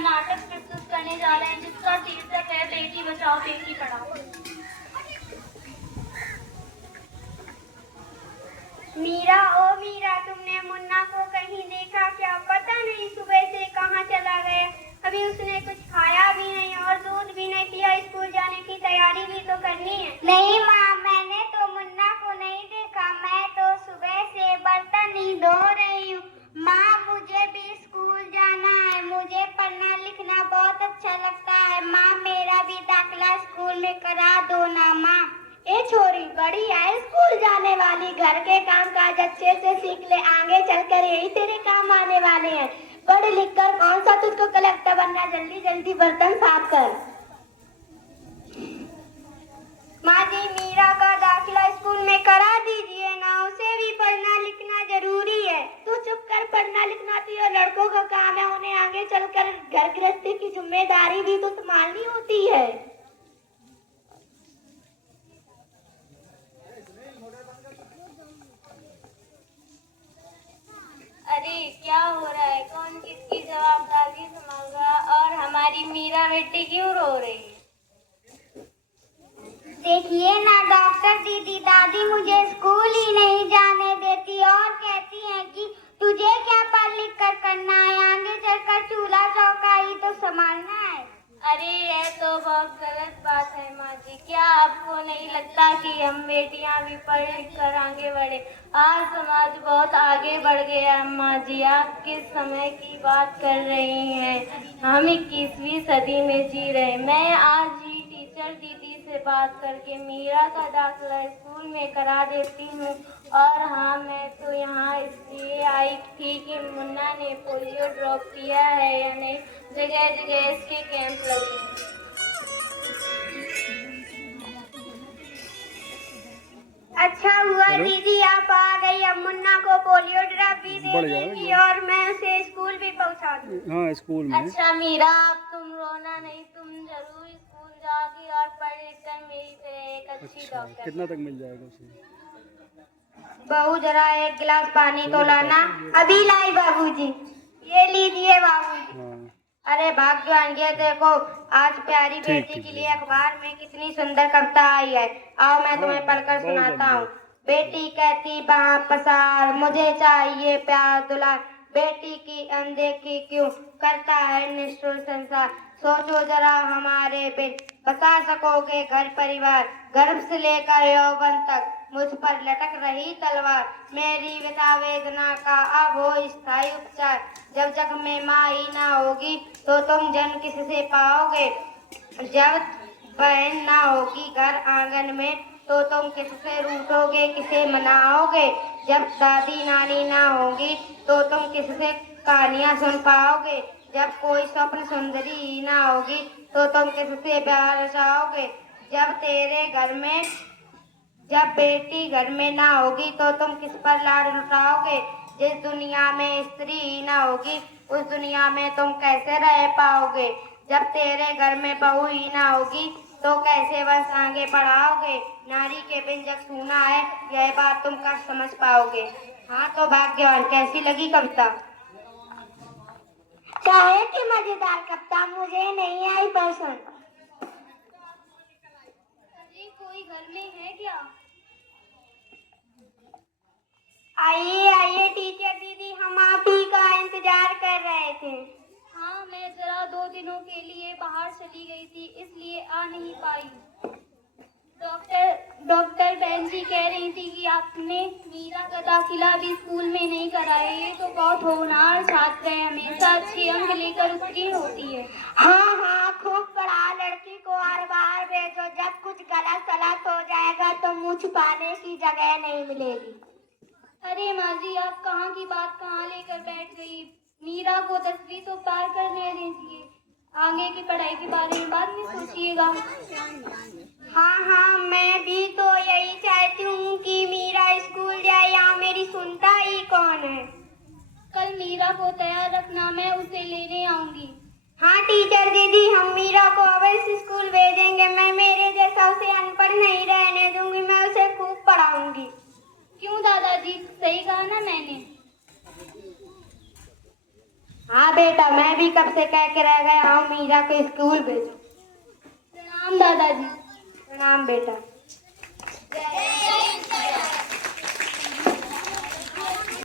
नाटक प्रस्तुत करने जा रहे हैं जिसका शीर्षक है बेटी बचाओ बेटी पढ़ाओ। मीरा, ओ मीरा, तुमने मुन्ना को कहीं देखा क्या? पता नहीं सुबह से कहाँ चला गया। अभी उसने कुछ खाया भी नहीं और दूध भी नहीं पिया। स्कूल जाने की तैयारी भी तो करनी है। नहीं माँ, मैंने तो मुन्ना को नहीं देखा। मैं तो सुबह से बर्तन ही धो रही हूँ। माँ, मुझे भी स्कूल जाना है। मुझे पढ़ना लिखना बहुत अच्छा लगता है। माँ, मेरा भी दाखिला स्कूल में करा दो ना माँ। ए छोरी, बड़ी है स्कूल जाने वाली, घर के काम काज अच्छे से सीख ले, आगे चलकर यही तेरे काम आने वाले हैं। पढ़ लिख कर कौन सा तुझको कलेक्टर बनना, जल्दी जल्दी बर्तन साफ कर। माँ जी, मीरा का दाखिला स्कूल में करा दीजिए ना, उसे भी पढ़ना लिखना जरूरी है। तू चुप कर, पढ़ना लिखना तो ये लड़कों का काम है, उन्हें आगे चलकर घर गृहस्थी की जिम्मेदारी भी तो संभालनी होती है। अरे क्या हो रहा है? कौन किसकी जवाबदारी संभाल रहा? और हमारी मीरा बेटी क्यों रो रही है? देखिए ना डॉक्टर दीदी, दादी मुझे स्कूल ही नहीं जाने देती और कहती है कि तुझे क्या पढ़ लिख कर करना है, आगे चलकर चूल्हा चौका ही तो संभालना है। अरे यह तो बहुत गलत बात है माँ जी। क्या आपको नहीं लगता कि हम बेटियां भी पढ़ लिख कर आगे बढ़े? आज समाज बहुत आगे बढ़ गया है माँ जी। आप किस समय की बात कर रही हैं? हम 21वीं सदी में जी रहे। मैं आज ही टीचर दीदी से बात करके मीरा का दाखिला स्कूल में करा देती हूँ। और हाँ, मैं तो यहाँ इसलिए आई थी कि मुन्ना ने पोलियो ड्रॉप किया है या नहीं। जगह जगह इसके कैंप लगे। अच्छा हुआ दीदी आप आ गई। अब मुन्ना को पोलियो ड्रॉप भी दे देंगी और मैं उसे स्कूल भी पहुंचा दूंगी। हाँ, स्कूल में। अच्छा मीरा, अब तुम रोना नहीं, तुम जरूर स्कूल जाओगी और पढ़ लिख कर मेरी तरह एक अच्छी डॉक्टर। कितना तक मिल जाएगा उसे? बहू, जरा एक गिलास पानी तो लाना। अभी लाई बाबूजी। ये लीजिए बाबूजी। हाँ। अरे भाग्यवान, ये देखो आज प्यारी बेटी के लिए अखबार में कितनी सुंदर कविता आई है। आओ मैं तुम्हें पढ़कर सुनाता हूँ। बेटी कहती बाँ पसार, मुझे चाहिए प्यार दुलार, बेटी की अनदेखी क्यों करता है निष्ठुर संसार। सोचो जरा हमारे बिन बसा सकोगे घर परिवार, गर्भ से लेकर यौवन तक मुझ पर लटक रही तलवार। मेरी विधा वेदना का अब हो स्थायी उपचार, जब जग में माँ ही ना होगी तो तुम जन्म किससे पाओगे। जब बहन ना होगी घर आंगन में तो तुम किससे रूठोगे, किसे मनाओगे। जब दादी नानी ना होगी तो तुम किससे कहानियाँ सुन पाओगे। जब कोई स्वप्न सुंदरी ही ना होगी तो तुम किससे प्यार रचाओगे। जब बेटी घर में ना होगी तो तुम किस पर लाड लुटाओगे। जिस दुनिया में स्त्री ही ना होगी उस दुनिया में तुम कैसे रह पाओगे। जब तेरे घर में बहू ही ना होगी तो कैसे वंश आगे बढ़ाओगे। नारी के बिन जग सूना है, यह बात तुम कब समझ पाओगे। हाँ तो भाग्यवान, कैसी लगी कविता? चाहे कि मजेदार कविता, मुझे नहीं आई पसंद। जी कोई घर में है क्या? आइए आइए टीचर दीदी, हम आप ही का इंतजार कर रहे थे। हाँ, मैं जरा 2 दिनों के लिए बाहर चली गई थी, इसलिए आ नहीं पाई। डॉक्टर बहन जी कह रही थी कि आपने मीरा का दाखिला भी स्कूल में नहीं कराया। ये तो बहुत होनहार छात्र है, हमेशा अच्छे अंक लेकर उत्तीर्ण होती है। हाँ हाँ, खूब पढ़ा लड़की को हर बार भेजो। जब कुछ गलत सलत हो जाएगा तो मुँह छुपाने की जगह नहीं मिलेगी। अरे माँ जी, आप कहाँ की बात कहाँ लेकर बैठ गई। मीरा को 10वीं तो पार करने दीजिए, आगे की पढ़ाई के बारे में बाद में सोचिएगा। हाँ हाँ, मैं भी तो यही चाहती हूँ कि मीरा स्कूल जाए, यहाँ मेरी सुनता ही कौन है। कल मीरा को तैयार रखना, मैं उसे लेने आऊंगी। हाँ टीचर दीदी, हम मीरा को अवश्य स्कूल भेजेंगे। मैं मेरे जैसा उसे अनपढ़ नहीं रहने दूंगी, मैं उसे खूब पढ़ाऊंगी। क्यों दादाजी, सही कहा ना मैंने? हाँ बेटा, मैं भी कब से कह के रह गया हूँ मीरा को स्कूल भेजो। प्रणाम दादाजी। प्रणाम बेटा।